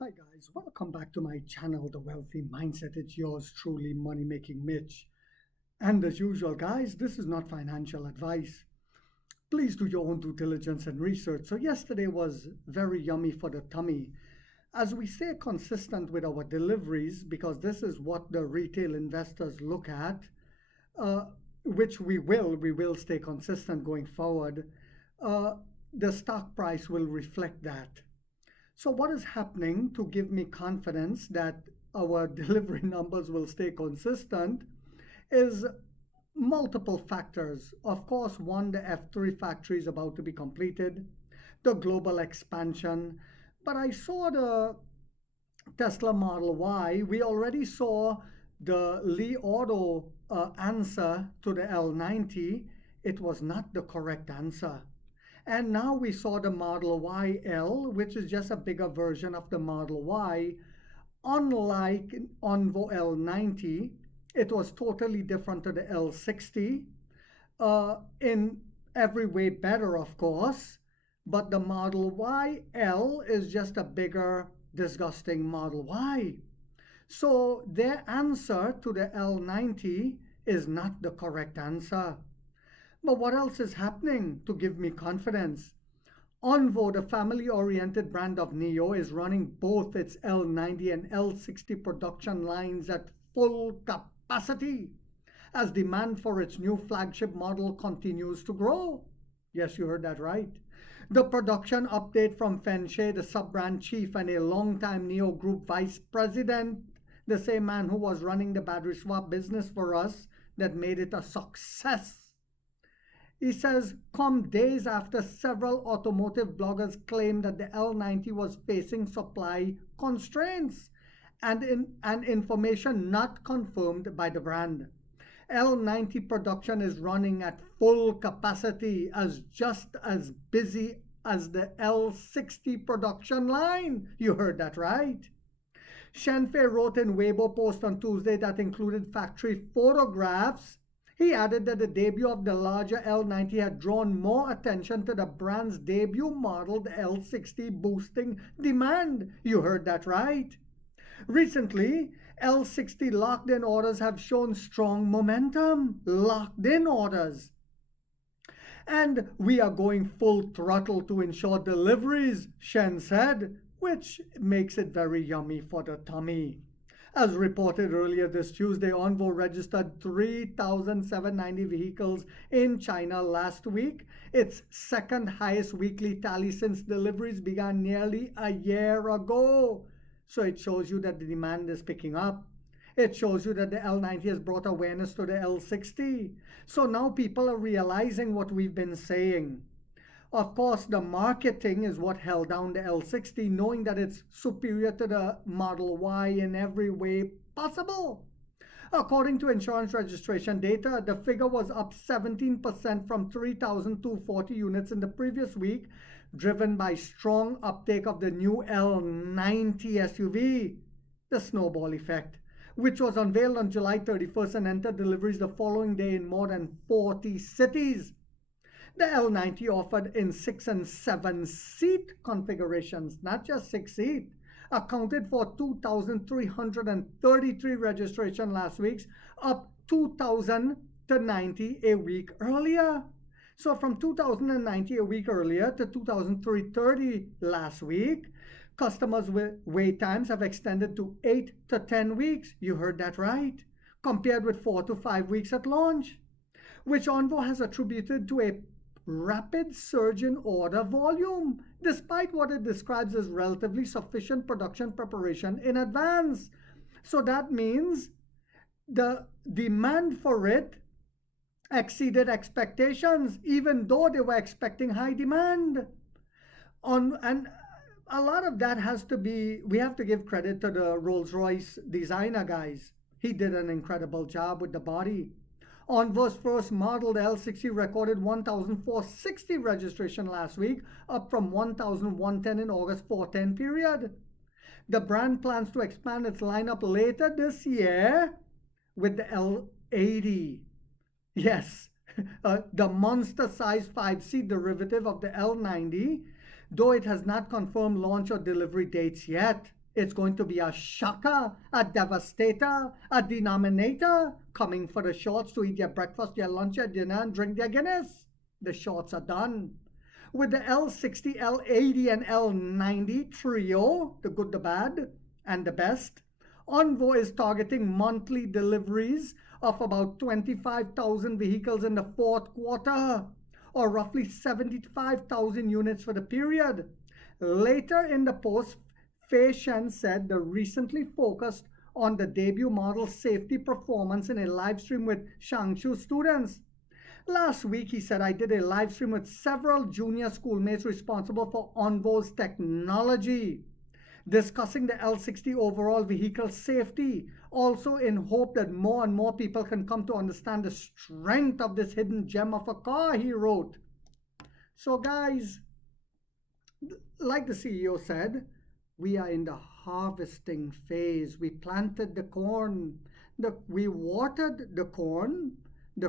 Hi guys, welcome back to my channel, The Wealthy Mindset. It's yours truly, Money Making Mitch. And as usual, guys, this is not financial advice. Please do your own due diligence and research. So yesterday was very yummy for the tummy. As we stay consistent with our deliveries, because this is what the retail investors look at, uh, which we will stay consistent going forward. Uh, the stock price will reflect that. So what is happening to give me confidence that our delivery numbers will stay consistent is multiple factors. Of course, one, the F3 factory is about to be completed, the global expansion. But I saw the Tesla Model Y. We already saw the Li Auto answer to the L90. It was not the correct answer. And now we saw the Model YL, which is just a bigger version of the Model Y. Unlike Onvo L90, it was totally different to the L60. In every way better, of course, but the Model YL is just a bigger, disgusting Model Y. So their answer to the L90 is not the correct answer. But what else is happening to give me confidence? Onvo, the family-oriented brand of NIO, is running both its L90 and L60 production lines at full capacity as demand for its new flagship model continues to grow. Yes, you heard that right. The production update from Fenshe, the sub-brand chief and a longtime NIO Group vice president, the same man who was running the battery swap business for us that made it a success. He says, come days after several automotive bloggers claimed that the L90 was facing supply constraints and information not confirmed by the brand. L90 production is running at full capacity, as just as busy as the L60 production line. You heard that right. Shenfei wrote in Weibo post on Tuesday that included factory photographs. He added that the debut of the larger L90 had drawn more attention to the brand's debut model, the L60, boosting demand. You heard that right. Recently, L60 locked-in orders have shown strong momentum. Locked-in orders. And we are going full throttle to ensure deliveries, Shen said, which makes it very yummy for the tummy. As reported earlier this Tuesday, Onvo registered 3,790 vehicles in China last week, its second highest weekly tally since deliveries began nearly a year ago. So it shows you that the demand is picking up. It shows you that the L90 has brought awareness to the L60. So now people are realizing what we've been saying. Of course, the marketing is what held down the L60, knowing that it's superior to the Model Y in every way possible. According to insurance registration data, the figure was up 17% from 3,240 units in the previous week, driven by strong uptake of the new L90 SUV, the snowball effect, which was unveiled on July 31st and entered deliveries the following day in more than 40 cities. The L90 offered in 6 and 7 seat configurations, not just 6 seat, accounted for 2,333 registration last week, up 2,000 to 90 a week earlier. So from 2,090 a week earlier to 2,330 last week, customers' wait times have extended to 8 to 10 weeks. You heard that right, compared with 4 to 5 weeks at launch, which Onvo has attributed to a rapid surge in order volume, despite what it describes as relatively sufficient production preparation in advance. So that means the demand for it exceeded expectations, even though they were expecting high demand. And a lot of that has to be, we have to give credit to the Rolls-Royce designer guys. He did an incredible job with the body. Onvo's first model, the L60, recorded 1,460 registration last week, up from 1,110 in August 410 period. The brand plans to expand its lineup later this year with the L80. Yes, the monster-sized 5-seat derivative of the L90, though it has not confirmed launch or delivery dates yet. It's going to be a shocker, a devastator, a denominator, coming for the shorts to eat your breakfast, your lunch, your dinner, and drink their Guinness. The shorts are done. With the L60, L80, and L90 trio, the good, the bad, and the best, Envo is targeting monthly deliveries of about 25,000 vehicles in the fourth quarter, or roughly 75,000 units for the period. Later in the post, Fei Shen said the recently focused on the debut model's safety performance in a live stream with Shangshu students. Last week, he said, I did a live stream with several junior schoolmates responsible for Envo's technology, discussing the L60 overall vehicle safety, also in hope that more and more people can come to understand the strength of this hidden gem of a car, he wrote. So guys, like the CEO said, we are in the harvesting phase. We planted the corn, we watered the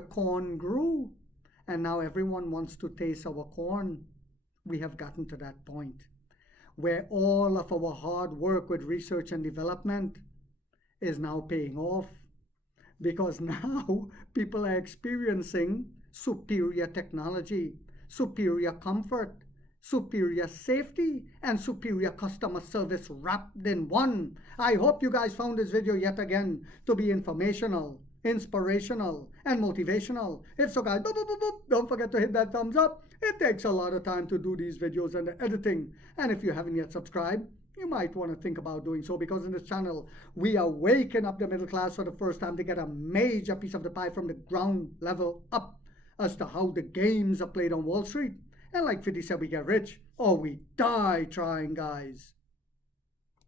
corn grew, and now everyone wants to taste our corn. We have gotten to that point where all of our hard work with research and development is now paying off, because now people are experiencing superior technology, superior comfort, superior safety, and superior customer service wrapped in one. I hope you guys found this video yet again to be informational, inspirational, and motivational. If so, guys, don't forget to hit that thumbs up. It takes a lot of time to do these videos and the editing. And if you haven't yet subscribed, you might want to think about doing so, because in this channel, we are waking up the middle class for the first time to get a major piece of the pie from the ground level up as to how the games are played on Wall Street. And like 50 said, we get rich or we die trying, guys.